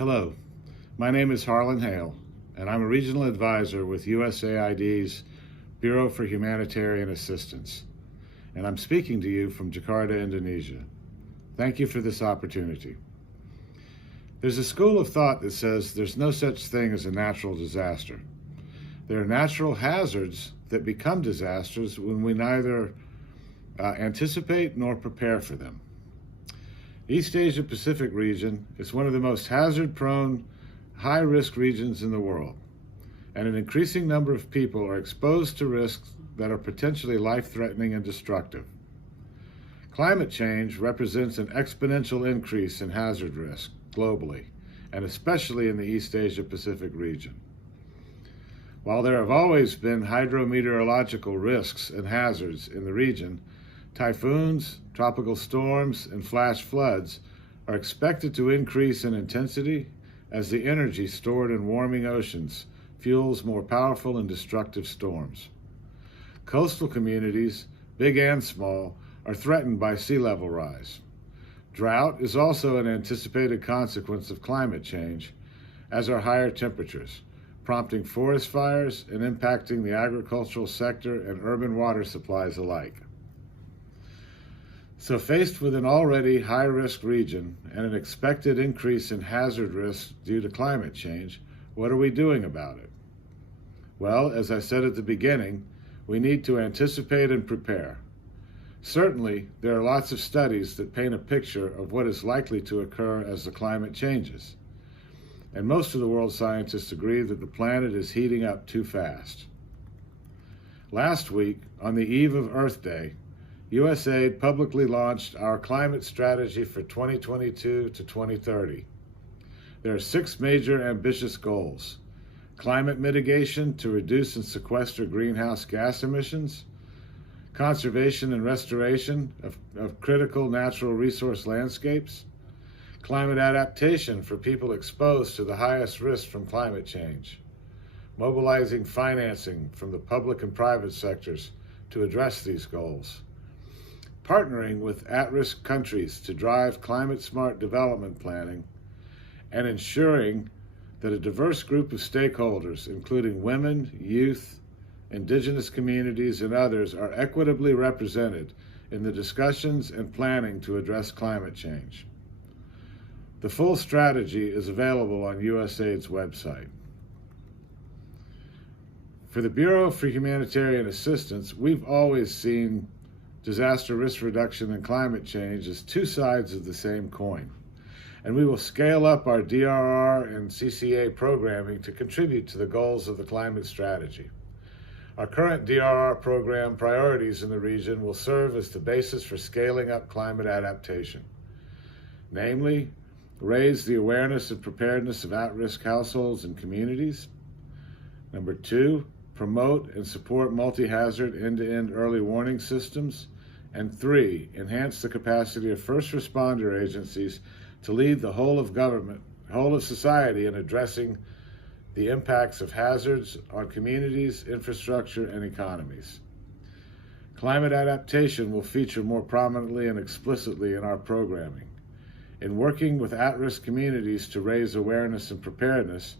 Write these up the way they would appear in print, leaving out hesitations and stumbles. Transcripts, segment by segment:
Hello, my name is Harlan Hale, and I'm a regional advisor with USAID's Bureau for Humanitarian Assistance, and I'm speaking to you from Jakarta, Indonesia. Thank you for this opportunity. There's a school of thought that says there's no such thing as a natural disaster. There are natural hazards that become disasters when we neither anticipate nor prepare for them. East Asia Pacific region is one of the most hazard-prone, high-risk regions in the world, and an increasing number of people are exposed to risks that are potentially life-threatening and destructive. Climate change represents an exponential increase in hazard risk globally, and especially in the East Asia Pacific region. While there have always been hydrometeorological risks and hazards in the region, typhoons, tropical storms, and flash floods are expected to increase in intensity as the energy stored in warming oceans fuels more powerful and destructive storms. Coastal communities, big and small, are threatened by sea level rise. Drought is also an anticipated consequence of climate change, as are higher temperatures, prompting forest fires and impacting the agricultural sector and urban water supplies alike. So faced with an already high-risk region and an expected increase in hazard risks due to climate change, what are we doing about it? Well, as I said at the beginning, we need to anticipate and prepare. Certainly, there are lots of studies that paint a picture of what is likely to occur as the climate changes. And most of the world scientists agree that the planet is heating up too fast. Last week, on the eve of Earth Day, USAID publicly launched our climate strategy for 2022 to 2030. There are 6 major ambitious goals: climate mitigation to reduce and sequester greenhouse gas emissions, conservation and restoration of critical natural resource landscapes, climate adaptation for people exposed to the highest risk from climate change, mobilizing financing from the public and private sectors to address these goals, partnering with at-risk countries to drive climate-smart development planning, and ensuring that a diverse group of stakeholders, including women, youth, indigenous communities, and others, are equitably represented in the discussions and planning to address climate change. The full strategy is available on USAID's website. For the Bureau for Humanitarian Assistance, we've always seen disaster risk reduction and climate change as two sides of the same coin, and we will scale up our DRR and CCA programming to contribute to the goals of the climate strategy. Our current DRR program priorities in the region will serve as the basis for scaling up climate adaptation. Namely, raise the awareness and preparedness of at-risk households and communities. Number 2, promote and support multi-hazard end-to-end early warning systems. And 3, enhance the capacity of first responder agencies to lead the whole of society in addressing the impacts of hazards on communities, infrastructure, and economies. Climate adaptation will feature more prominently and explicitly in our programming. In working with at-risk communities to raise awareness and preparedness,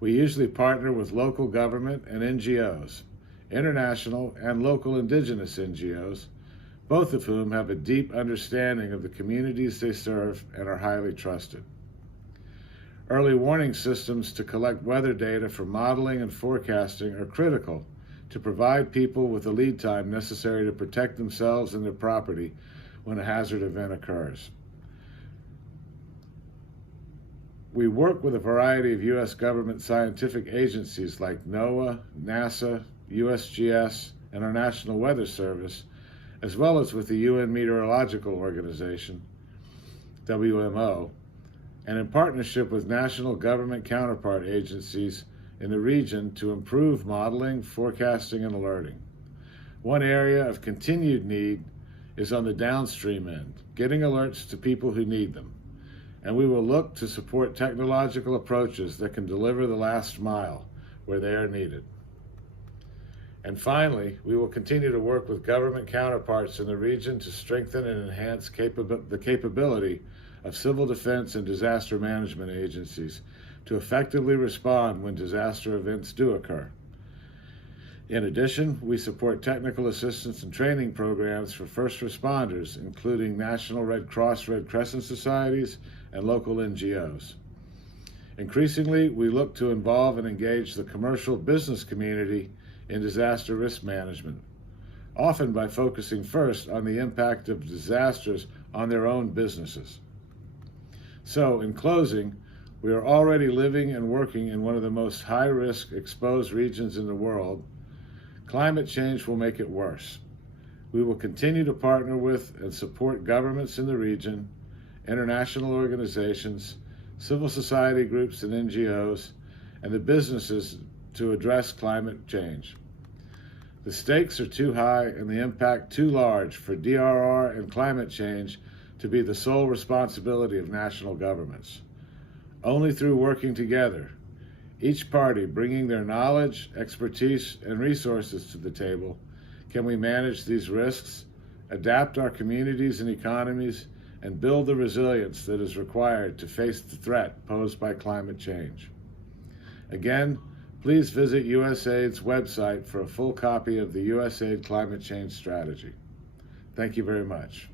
we usually partner with local government and NGOs, international and local indigenous NGOs, both of whom have a deep understanding of the communities they serve and are highly trusted. Early warning systems to collect weather data for modeling and forecasting are critical to provide people with the lead time necessary to protect themselves and their property when a hazard event occurs. We work with a variety of U.S. government scientific agencies like NOAA, NASA, USGS, and our National Weather Service, as well as with the UN Meteorological Organization, WMO, and in partnership with national government counterpart agencies in the region to improve modeling, forecasting, and alerting. One area of continued need is on the downstream end, getting alerts to people who need them. And we will look to support technological approaches that can deliver the last mile where they are needed. And finally, we will continue to work with government counterparts in the region to strengthen and enhance the capability of civil defense and disaster management agencies to effectively respond when disaster events do occur. In addition, we support technical assistance and training programs for first responders, including National Red Cross Red Crescent societies and local NGOs. Increasingly, we look to involve and engage the commercial business community in disaster risk management, often by focusing first on the impact of disasters on their own businesses. So, in closing, we are already living and working in one of the most high-risk exposed regions in the world. Climate change will make it worse. We will continue to partner with and support governments in the region, international organizations, civil society groups and NGOs, and the businesses to address climate change. The stakes are too high and the impact too large for DRR and climate change to be the sole responsibility of national governments. Only through working together, each party bringing their knowledge, expertise, and resources to the table, can we manage these risks, adapt our communities and economies, and build the resilience that is required to face the threat posed by climate change. Again, please visit USAID's website for a full copy of the USAID Climate Change Strategy. Thank you very much.